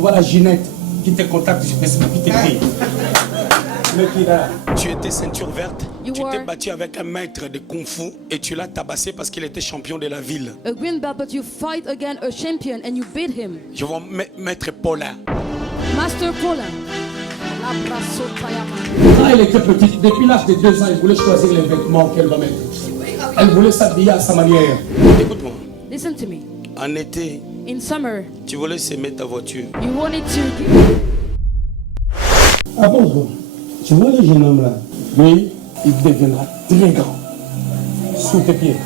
Tu vois la Ginette qui te contacte sur Facebook, qui t'écrit. Tu étais ceinture verte, You tu t'es were battu avec un maître de Kung Fu et tu l'as tabassé parce qu'il était champion de la ville. a green belt, but you fight against a champion and you beat him. Je vois maître Paulin. Master Paula. Quand elle était petite, depuis l'âge de 2 ans, elle voulait choisir les vêtements qu'elle va mettre. Elle voulait s'habiller à sa manière. Écoute-moi, Listen to me. en été, In summer, tu voulais semer ta voiture. you wanted to. Ah bon, tu vois le jeune homme là, lui, il deviendra très grand. Sous tes pieds.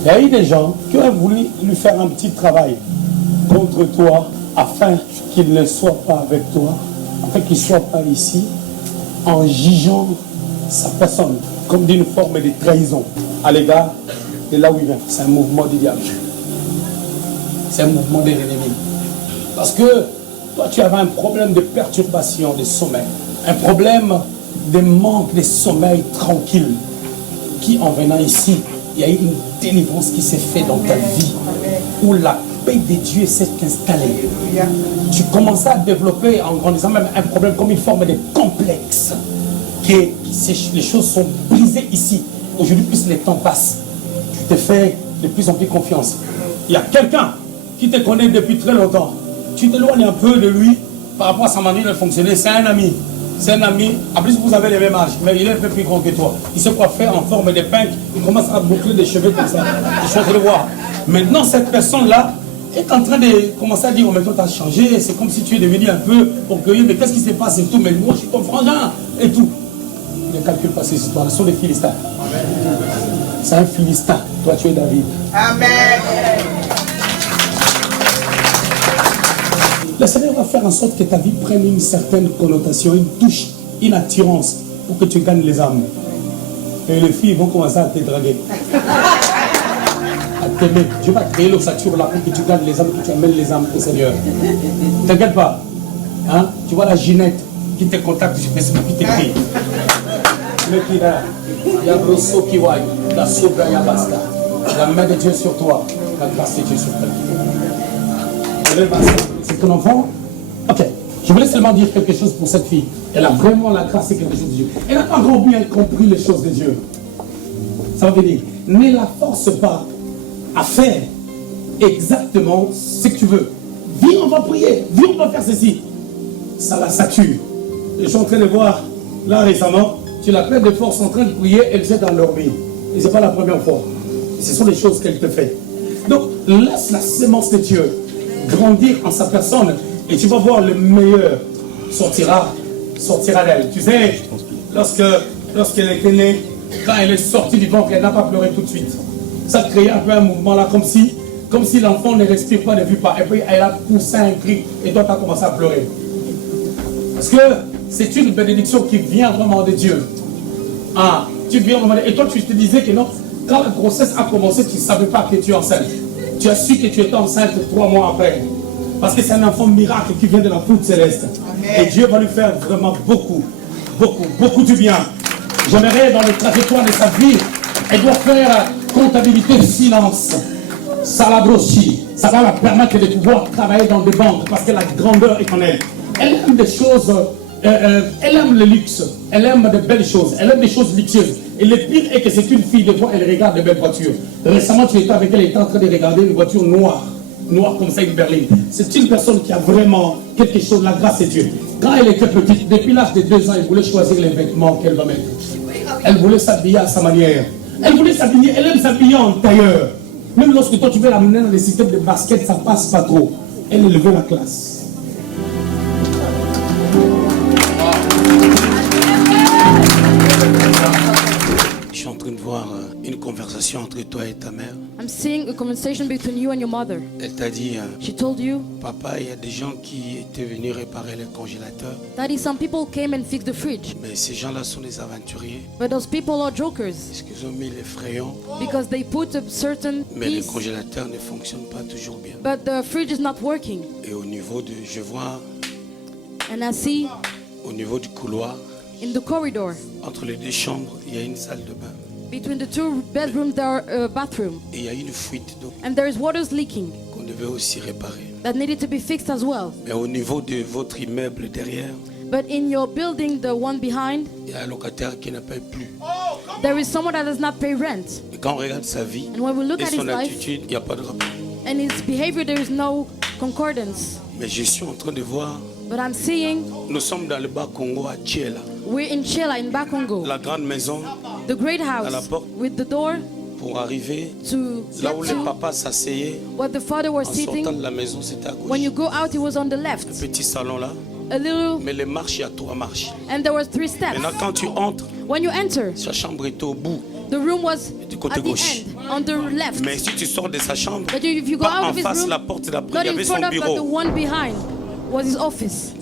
Il y a eu des gens qui ont voulu lui faire un petit travail contre toi afin qu'il ne soit pas avec toi, afin qu'il ne soit pas ici, en jugeant sa personne comme d'une forme de trahison à l'égard de là où il vient. C'est un mouvement du diable. C'est un mouvement de l'ennemi. Parce que toi, tu avais un problème de perturbation de sommeil, un problème de manque de sommeil tranquille, qui en venant ici, il y a eu une délivrance qui s'est faite dans ta vie, où la paix de Dieu s'est installée. Tu commençais à développer, en grandissant même, un problème comme une forme de complexe, que les choses sont brisées ici. Aujourd'hui, plus le temps passe, tu te fais de plus en plus confiance. Il y a quelqu'un qui te connaît depuis très longtemps. Tu t'éloignes un peu de lui par rapport à sa manière de fonctionner. C'est un ami. C'est un ami. En plus, vous avez les mêmes âges, mais il est un peu plus grand que toi. Il sait quoi faire en forme de peintre. Il commence à boucler des cheveux comme ça. Je suis en train de voir. Maintenant, cette personne-là est en train de commencer à dire, oh, mais toi, tu as changé. C'est comme si tu es devenu un peu orgueilleux. Mais qu'est-ce qui se passe et tout? Mais moi, je suis ton frangin et tout. Ne calcule pas ces histoires. Ce sont des Philistins. C'est un Philistin. Toi, tu es David. Amen. Le Seigneur va faire en sorte que ta vie prenne une certaine connotation, une touche, une attirance pour que tu gagnes les âmes. Et les filles vont commencer à te draguer. À t'aimer. Dieu va créer l'ossature là pour que tu gagnes les âmes, que tu amènes les âmes au Seigneur. Ne t'inquiète pas. Hein? Tu vois la Ginette qui te contacte sur Facebook, qui t'écrit. La main de Dieu sur toi, la grâce de Dieu sur toi. C'est ton enfant? Ok. Je voulais seulement dire quelque chose pour cette fille. Elle a vraiment la grâce et quelque chose de Dieu. Elle n'a pas encore bien compris les choses de Dieu. Ça veut dire, ne la force pas à faire exactement ce que tu veux. Viens, on va prier. Viens, on va faire ceci. Ça la sature. Je suis en train de voir, là récemment, tu la pleine de force en train de prier, elle s'est endormie. Et ce n'est pas la première fois. Ce sont les choses qu'elle te fait. Donc, laisse la sémence de Dieu grandir en sa personne et tu vas voir le meilleur sortira d'elle. Tu sais, lorsqu'elle était née, quand elle est sortie du ventre, elle n'a pas pleuré tout de suite. Ça créait un peu un mouvement là, comme si l'enfant ne respire pas, ne vit pas. Et puis elle a poussé un cri et toi tu as commencé à pleurer. Parce que c'est une bénédiction qui vient vraiment de Dieu. Ah, tu viens vraiment de... Et toi tu te disais que non, quand la grossesse a commencé, tu ne savais pas que tu es enceinte. Tu as su que tu étais enceinte 3 mois après. Parce que c'est un enfant miracle qui vient de la foudre céleste. Amen. Et Dieu va lui faire vraiment beaucoup du bien. J'aimerais dans le trajectoire de sa vie, elle doit faire comptabilité de silence. Ça la brochit. Ça va la permettre de pouvoir travailler dans des banques parce que la grandeur est en elle. Elle aime des choses, elle aime le luxe. Elle aime de belles choses. Elle aime des choses luxueuses. Et le pire est que c'est une fille, des fois, elle regarde de belles voitures. Récemment, tu étais avec elle, elle était en train de regarder une voiture noire comme ça, une berline. C'est une personne qui a vraiment quelque chose, la grâce de Dieu. Quand elle était petite, depuis l'âge de 2 ans, elle voulait choisir les vêtements qu'elle va mettre. Elle voulait s'habiller à sa manière. Elle voulait s'habiller, elle aime s'habiller en tailleur. Même lorsque toi, tu veux l'amener dans les systèmes de basket, ça passe pas trop. Elle élevait la classe. Je suis en train de voir une conversation entre toi et ta mère. I'm seeing a conversation between you and your mother. Elle t'a dit, She told you, papa, il y a des gens qui étaient venus réparer le congélateur. Daddy, some people came and fixed the fridge. Mais ces gens-là sont des aventuriers. But those people are jokers. Parce qu'ils ont mis les frayons. Because they put a certain Mais le piece, congélateur ne fonctionne pas toujours bien. but the fridge is not working. Et au niveau de, je vois, And I see au niveau du couloir, in the corridor, entre les 2 chambres, il y a une salle de bain. between the 2 bedrooms, there are a bathroom. Et il y a une fuite d'eau. And there is waters leaking. Qu'on qu'on devait aussi réparer. that needed to be fixed as well. Mais au niveau de votre immeuble derrière, But in your building, the one behind, il y a un locataire qui ne paye plus. there is someone that does not pay rent. Et quand on regarde sa vie And when we look et at his son life attitude, il n'y a pas de rapport. and his behavior, there is no concordance. Mais je suis en train de voir, But I'm seeing nous sommes dans le bas Congo à Tchela, we're in Chela, in Bakongo, la grande maison, the great la house porte. with the door pour arriver to là où get les to papas s'asseyaient. what the father was En sortant de sitting. la maison, c'était à gauche. When you go out, it was on the left. Petit salon là. A little, Mais les marches, il y a 3 marches. and there was 3 steps. Maintenant, quand tu entres, When you enter, sa chambre était au bout. the room was Du côté at the gauche. end, on the left. Mais si tu sors de sa chambre, But if you go pas out en of his face room, la porte d'après, not il y in avait front son of, but the bureau. one behind was his office.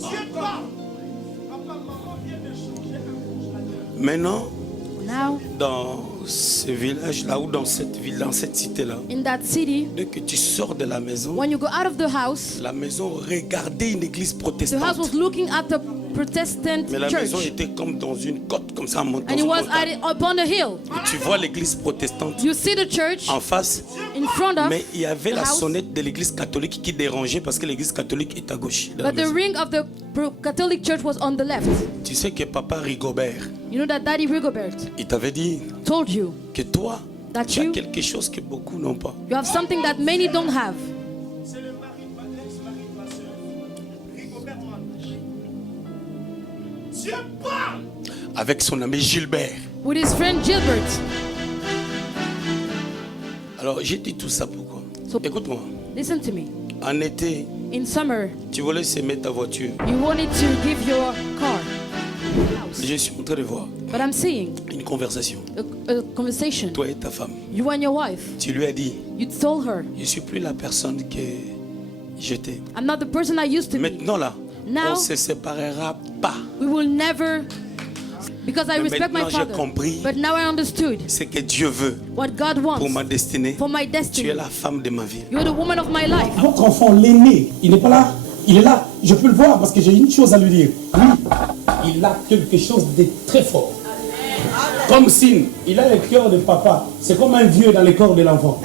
Maintenant, Now, dans ce village-là ou dans cette ville, dans cette cité-là, in that city, dès que tu sors de la maison, when you go out of the house regardait une église was protestante. looking at the Protestant Mais la maison church. était comme dans une côte, comme ça, en montant. And it was upon a hill. Et tu vois l'église protestante You see the church en face, in front of mais il y avait the la house, sonnette de l'église catholique qui dérangeait parce que l'église catholique est à gauche de la but the maison. ring of the Catholic church was on the left. Tu sais que papa Rigobert, You know that Daddy Rigobert il t'avait dit told you que toi, that tu as you quelque chose que beaucoup n'ont pas. you have something that many don't have. Avec son ami Gilbert. With his friend Gilbert. Alors j'ai dit tout ça pourquoi? So- Écoute-moi, Listen to me. en été, In summer, tu voulais semer ta voiture. you wanted to give your car house. Je suis en train de voir But I'm seeing une conversation. a conversation. Toi et ta femme. You and your wife. Tu lui as dit, You told her, je ne suis plus la personne que j'étais. I'm not the person I used to be. Maintenant là, Now- on ne se séparera pas. We will never, because I Mais respect my maintenant, j'ai father. compris. But now I understood C'est que Dieu veut what God pour ma wants destinée. for my Tu es destiny. la femme de ma vie. You're the woman of my life. Votre enfant, l'aîné, il n'est pas là. Il est là. Je peux le voir parce que j'ai une chose à lui dire. Lui, il a quelque chose de très fort. Comme signe, il a le cœur de papa. C'est comme un vieux dans le corps de l'enfant.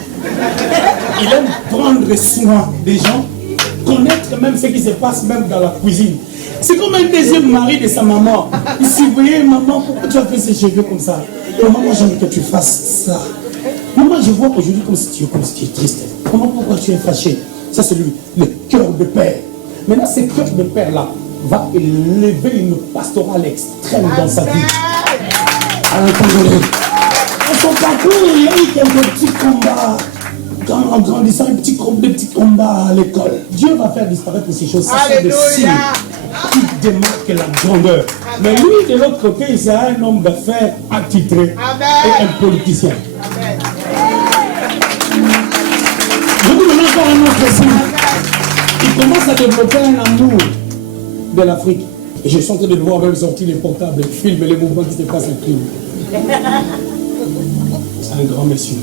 Il aime prendre soin des gens, connaître même ce qui se passe même dans la cuisine. C'est comme un deuxième mari de sa maman. Il dit, voyez maman, pourquoi tu as fait ses cheveux comme ça? Maman, moi j'aime que tu fasses ça. Maman, je vois aujourd'hui comme si tu es triste. Maman, pourquoi tu es fâché? Ça c'est lui, le cœur de père. Maintenant, ce cœur de père-là va élever une pastorale extrême dans sa vie. À l'entendre. Dans son parcours, il y a eu quelques petits combats. En grandissant, des petits combats à l'école. Dieu va faire disparaître ces choses. Ça sont des signes qui démarquent la grandeur. Mais lui, de l'autre côté, c'est un homme d'affaires attitré et un politicien. Je vous donne encore un autre signe. Il commence à développer un amour de l'Afrique. Et je suis en train de le voir même sortir les portables, les films et les mouvements qui se passent au film. C'est un grand monsieur.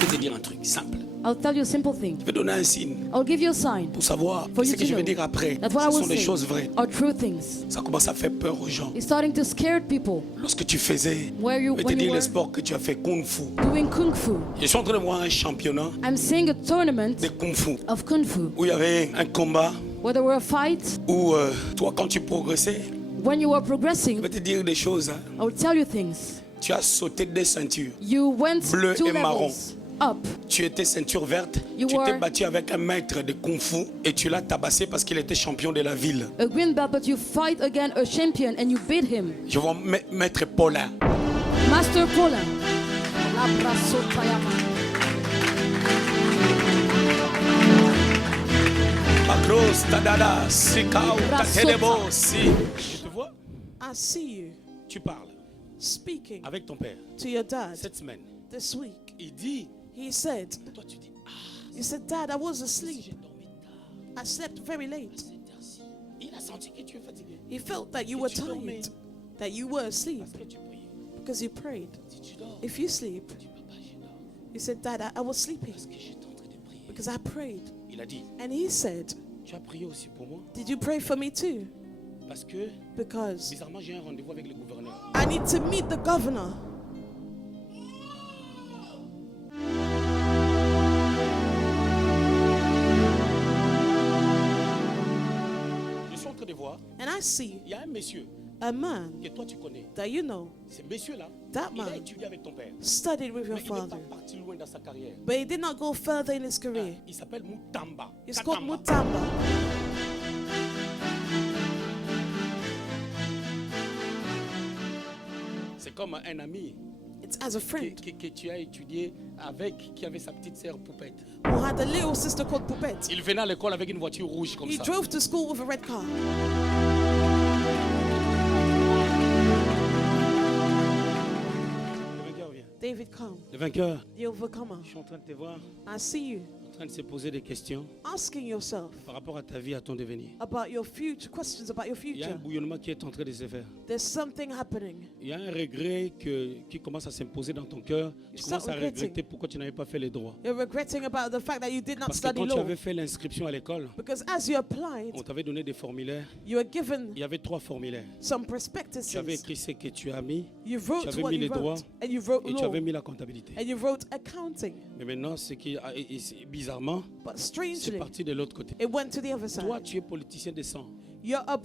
Je vais te dire un truc simple. I'll tell you a simple thing. Je vais donner un signe I'll give you a sign pour savoir for ce you que to je vais know dire après. that what I Ce sont will des say choses vraies. are true things. Ça commence à faire peur aux gens. It's starting to scare people. Lorsque tu faisais, Where you- je vais te when you dire were- les sports que tu as fait Kung Fu. Doing kung fu. Je suis en train de voir un championnat I'm seeing a tournament de Kung Fu of kung fu où il y avait un combat where there were a fight. où toi quand tu progressais, When you were je progressing, vais te dire des choses. Hein. I will tell you things. Tu as sauté des ceintures. You went Bleu 2 et marron. levels up. Tu étais ceinture verte. You Tu t'es were- battu avec un maître de Kung Fu et tu l'as tabassé parce qu'il était champion de la ville. A green belt, but you fight again a champion and you beat him. Je vois maître Paulin. Master Paula. Labrasotayama. Macros, Tadada, Sikao, Tatenebo, si. Je te vois, I see you tu parles speaking avec ton père to your dad cette semaine. this week. Il dit, He said, toi tu dis, ah, you said, Dad, I was asleep. j'ai dormi tard. I slept very late. Cette heure-ci. Il a senti que tu es fatigué. He felt that you were tu dormais. tired, that you were asleep Parce que tu priais. because you prayed. Si tu dors, If you sleep, tu dis, papa, je dors. he said, Dad, I was sleeping Parce que j'étais en train de prier. because I prayed. Il a dit, And he said, tu as prié aussi pour moi did you pray for me too? parce que, Because bizarrement, j'ai un rendez-vous avec le gouverneur. I need to meet the governor. train de voir, And I see il y a un monsieur a man que toi tu connais. that you know, Ce monsieur-là, that il a man étudié avec ton père. studied with your Mais il n'est father. pas parti loin dans sa carrière. But he did not go further in his career. Il s'appelle Mutamba. It's called Katamba. Mutamba. C'est comme un ami It's as a friend que tu as étudié avec, qui avait sa petite sœur Poupette. who had a little sister called Poupette. Il venait à l'école avec une voiture rouge comme He ça. drove to school with a red car. Le vainqueur vient. David, come. Le vainqueur, The overcomer. je suis en train de te voir, I see you en train de se poser des questions asking yourself par rapport à ta vie, à ton devenir. about your future, questions about your Il y a un future. bouillonnement qui est en train de se faire. There's something happening. Il y a un regret qui commence à s'imposer dans ton cœur. Tu You commences start à regretting. regretter pourquoi tu n'avais pas fait les droits. You're regretting about the fact that you did not Parce que study quand tu law. avais fait l'inscription à l'école, Because as you applied, on t'avait donné des formulaires. you were given Il y avait 3 formulaires. some Tu avais prospectuses. écrit ce que tu as mis You wrote tu avais what mis you les droits wrote, and you wrote et tu law, avais mis la comptabilité. and you wrote accounting. Mais maintenant, bizarrement, But c'est strangely, parti de l'autre côté. it went to the other Toi, side. tu es politicien de sang. You're a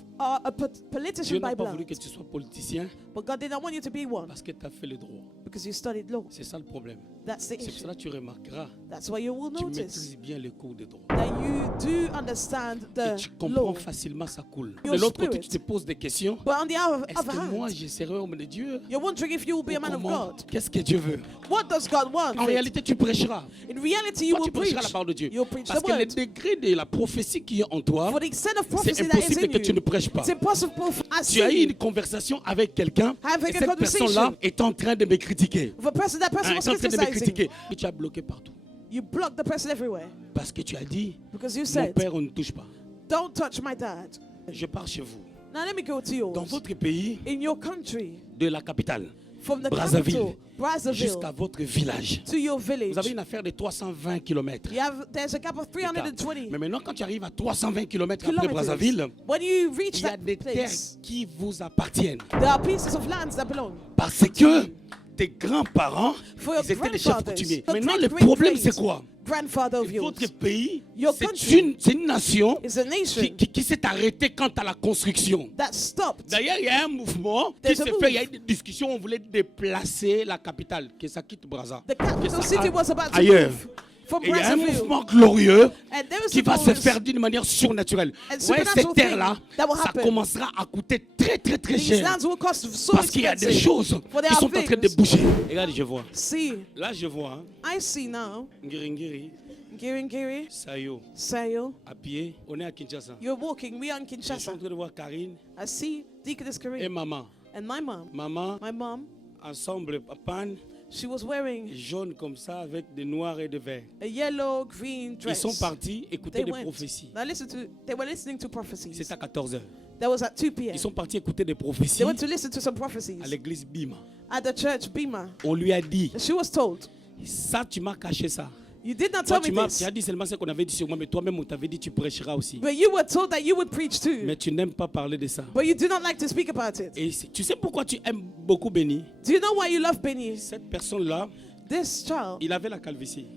politician Dieu by n'a pas blood, voulu que tu sois politicien but God did not want you to be one parce que tu as fait les droits. because you studied law. C'est ça le problème. That's the C'est pour issue. cela que tu remarqueras, That's why you will tu notice maîtrises bien les cours des droits. that you do understand Et the tu comprends law. facilement, ça coule. Your De l'autre côté, spirit. tu te poses des questions. But on the Est-ce other que moi, hand, je serai homme de Dieu? you're wondering if you will be a Ou man of comment? God. Qu'est-ce que Dieu veut? What does God want? En réalité, tu prêcheras. In reality, you Toi, will tu prêcheras preach. la parole de Dieu. You'll preach Parce the que le word. degré de la prophétie qui est en toi, For the extent of c'est prophecy that is impossible in que tu ne you, prêches pas. it's impossible for I Tu as eu see une conversation avec quelqu'un Having et a cette conversation. personne-là est en train de me critiquer. with a person, that person Hein, was est en train de me criticizing. critiquer. Et tu as bloqué partout. You block the person everywhere Parce que tu as dit, because you mon said, père, on ne touche pas. don't touch my dad. Je pars chez vous. Now let me go to yours. Dans votre pays, In your country, de la capitale, from the Brazzaville, capital, Brazzaville, jusqu'à votre village, to your village, vous avez une affaire de 320 km. there's a gap of 320 Mais maintenant, quand tu arrives à 320 km après kilometers. Brazzaville, When you reach il y a that des terres place, qui vous appartiennent. there are pieces of lands that belong. Parce que tes grands-parents, For your ils étaient des chefs grandfathers, coutumiers. your Maintenant, le great-great problème, c'est quoi? Grandfather of yours Votre pays, Your c'est country une nation is a nation qui s'est arrêtée quant à la construction. that stopped. D'ailleurs, il y a un mouvement qui There's a s'est move. fait, il y a eu des discussions, on voulait déplacer la capitale, que ça quitte Brazza. The que capital ça city aille was about to ailleurs. move from Et il y a un Brazzaville. mouvement glorieux And there was qui va se supposed- faire d'une manière surnaturelle. And Ouais, supernatural cette terre-là, thing that will ça happen. commencera à coûter très très These cher. lands will cost so Parce qu'il y a des expensive. choses For there qui are sont en train de things- bouger. Regarde, je vois. See, Là, je vois. Hein. I see now, Ngiringiri, Giri, Sayo, Sayo, à pied. On est à Kinshasa. you're walking, we are in Je suis Kinshasa. en train de voir Karine I see Deaconess et Kareem maman. and my mom. Maman, My mom, ensemble, panne, she was wearing jaune comme ça, avec des noirs et des verts. a yellow, green Ils dress. sont partis écouter They des went. prophéties. Now listen to, they were listening to prophecies. C'est à 14h. That was at 2 p.m. Ils sont partis écouter des prophéties They went to listen to some prophecies à l'église Bima. at the church Bima. On lui a dit, She was told, ça tu m'as caché ça. you did not Toi, tell tu me as this, dit seulement ce qu'on avait dit sur moi, mais toi-même on t'avait dit tu prêcheras aussi. but you were told that you would preach too, Mais tu n'aimes pas parler de ça. but you do not like to speak about it. Et tu sais pourquoi tu aimes beaucoup Béni? Do you know why you love Benny? Cette personne-là, This child, il avait la calvitie.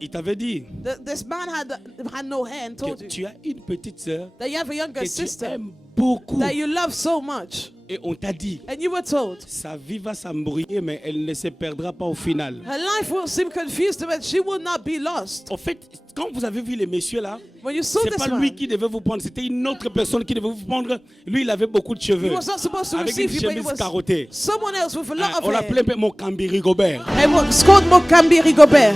Il t'avait dit this man had no hair and told que you tu as une petite sœur that you have a younger que tu sister aimes beaucoup. that you love so much, Et on t'a dit, and you were told sa vie va s'embrouiller, mais elle ne se perdra pas au final. her life will seem confused, but she will not be lost. En fait, quand vous avez vu les messieurs là, When you saw c'est this pas man, lui qui devait vous prendre, c'était une autre personne qui devait vous prendre. Lui, il avait beaucoup de he cheveux. was not supposed to Avec une receive you, but it chemise was carottée. someone else with a lot Ah, of on hair. l'appelait mon Cambiri Gobert. And it's called Mokambi Rigobert.